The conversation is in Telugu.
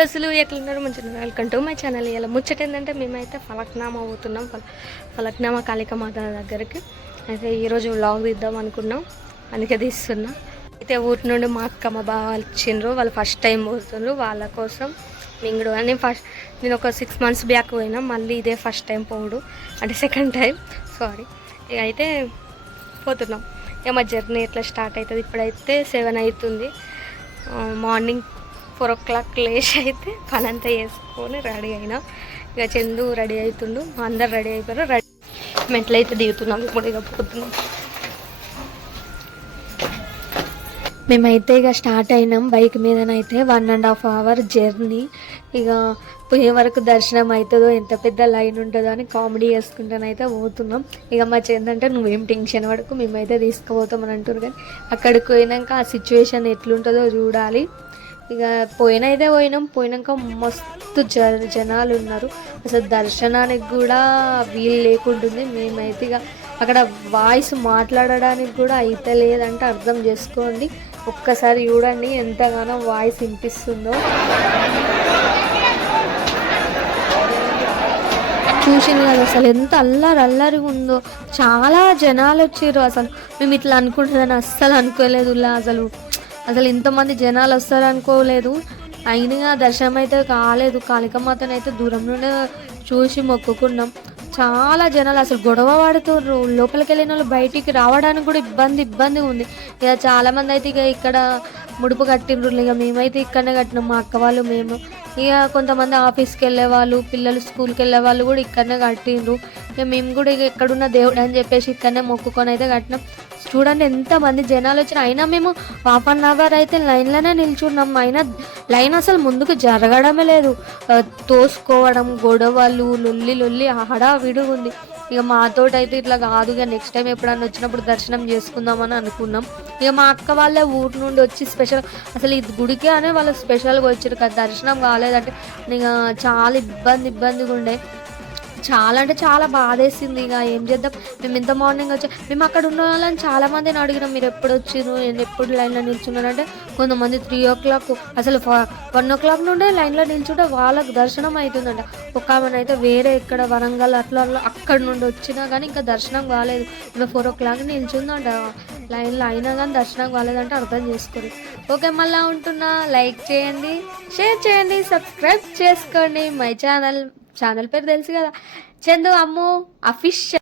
దోస్తులు ఎట్లున్నారు మంచిగా వెల్కమ్ టు మై ఛానల్. ఇలా ముచ్చట ఏంటంటే మేమైతే ఫలక్నామా పోతున్నాం ఫల ఫలక్నామా కాళికమాత దగ్గరికి. అయితే ఈరోజు వ్లాగ్ తీద్దాం అనుకున్నాం. అందుకే తీస్తున్నా. అయితే ఊరి నుండి మా అక్క మా బావ వాళ్ళు వచ్చిండ్రు. వాళ్ళు ఫస్ట్ టైం పోతుండ్రు. వాళ్ళ కోసం మింగుడు అని ఫస్ట్ నేను ఒక సిక్స్ మంత్స్ బ్యాక్ పోయినా. మళ్ళీ ఇదే ఫస్ట్ టైం పోడు అంటే సెకండ్ టైం సారీ ఇక అయితే పోతున్నాం. ఇక మా జర్నీ ఎట్లా స్టార్ట్ అవుతుంది? ఇప్పుడైతే సెవెన్ అవుతుంది. మార్నింగ్ ఫోర్ ఓ క్లాక్ లేచి అయితే పని అంతా రెడీ అయినా. ఇక చందు రెడీ అవుతుండు అందరు రెడీ అయిపోయారు రెడీ. మెట్లయితే దిగుతున్నాం ఇప్పుడు ఇక పోతున్నాం. మేమైతే ఇక స్టార్ట్ అయినాం bike మీదనైతే one and half hour journey. ఇక పోయే వరకు దర్శనం అవుతుందో ఎంత పెద్ద లైన్ ఉంటుందో అని కామెడీ చేసుకుంటానైతే పోతున్నాం. ఇక మా చేందంటే నువ్వేం టెన్షన్ పడకు మేమైతే తీసుకుపోతాం అంటున్నారు కానీ అక్కడికి పోయినాక ఆ సిచ్యువేషన్ ఎట్లుంటుందో చూడాలి. ఇక పోయినైతే పోయినాం. పోయినాక మస్తు జ జనాలు ఉన్నారు అసలు దర్శనానికి కూడా వీలు లేకుంటుంది. మేమైతే ఇక అక్కడ వాయిస్ మాట్లాడడానికి కూడా అయితే లేదంటే అర్థం చేసుకోండి. ఒక్కసారి చూడండి ఎంతగానో వాయిస్ వినిపిస్తుందో. చూసింది కదా అసలు ఎంత అల్లరి అల్లరిగా ఉందో. చాలా జనాలు వచ్చారు అసలు. మేము ఇట్లా అనుకుంటుందని అస్సలు అనుకోలేదు ఇలా అసలు. అసలు ఇంతమంది జనాలు వస్తారు అనుకోలేదు అయినా దర్శనం అయితే కాలేదు. కాళికమాతను అయితే దూరం నుండి చూసి మొక్కుకున్నాం. చాలా జనాలు అసలు గొడవ పడుతుర్రు. లోపలికి వెళ్ళిన వాళ్ళు బయటికి రావడానికి కూడా ఇబ్బంది ఇబ్బంది ఉంది. ఇక చాలామంది అయితే ఇక ఇక్కడ ముడుపు కట్టిండ్రు. ఇక మేమైతే ఇక్కడనే కట్టినాం. మా అక్క వాళ్ళు మేము. ఇక కొంతమంది ఆఫీస్కి వెళ్ళే వాళ్ళు పిల్లలు స్కూల్కి వెళ్ళే వాళ్ళు కూడా ఇక్కడనే కట్టిండ్రు. ఇక మేము కూడా ఇక ఎక్కడున్న దేవుడు అని చెప్పేసి ఇక్కడనే మొక్కుకొని అయితే కట్టినాం. చూడండి ఎంతమంది జనాలు వచ్చినా అయినా మేము హాఫ్ అన్ అవర్ అయితే లైన్లోనే నిల్చున్నాం. అయినా లైన్ అసలు ముందుకు జరగడమే లేదు. తోసుకోవడం గొడవలు లొల్లి లొల్లి ఆడ ఉంది. ఇక మాతోటి అయితే ఇట్లా కాదు. ఇక నెక్స్ట్ టైం ఎప్పుడన్నా వచ్చినప్పుడు దర్శనం చేసుకుందామని అనుకున్నాం. ఇక మా అక్క వాళ్ళే ఊరు నుండి వచ్చి స్పెషల్ అసలు ఈ గుడికే అనే వాళ్ళు స్పెషల్గా వచ్చారు కదా దర్శనం రాలేదంటే ఇక చాలా ఇబ్బంది ఇబ్బందిగా ఉండే. చాలా అంటే చాలా బాధేసింది ఇక ఏం చేద్దాం? మేము ఇంత మార్నింగ్ వచ్చా మేము అక్కడ ఉన్న వాళ్ళని చాలా మందిని అడిగినాం. మీరు ఎప్పుడు వచ్చిర్రు? నేను ఎప్పుడు లైన్లో నిల్చున్నారంటే కొంతమంది త్రీ ఓ క్లాక్ అసలు వన్ ఓ క్లాక్ నుండే లైన్లో నిల్చుంటే వాళ్ళకి దర్శనం అవుతుందంట ఒక ఆమెను అయితే వేరే ఇక్కడ వరంగల్ అట్లా అట్లా అక్కడ నుండి వచ్చినా కానీ ఇంకా దర్శనం కాలేదు. ఇంకా ఫోర్ ఓ క్లాక్ నిల్చుందంట. లైన్లో అయినా కానీ దర్శనం కాలేదంటే అర్థం చేసుకోరు. ఓకే మళ్ళీ ఉంటున్నా. లైక్ చేయండి షేర్ చేయండి సబ్స్క్రైబ్ చేసుకోండి. మై ఛానల్ ఛానల్ పేరు తెలుసు కదా. చందు అమ్ము అఫిషియల్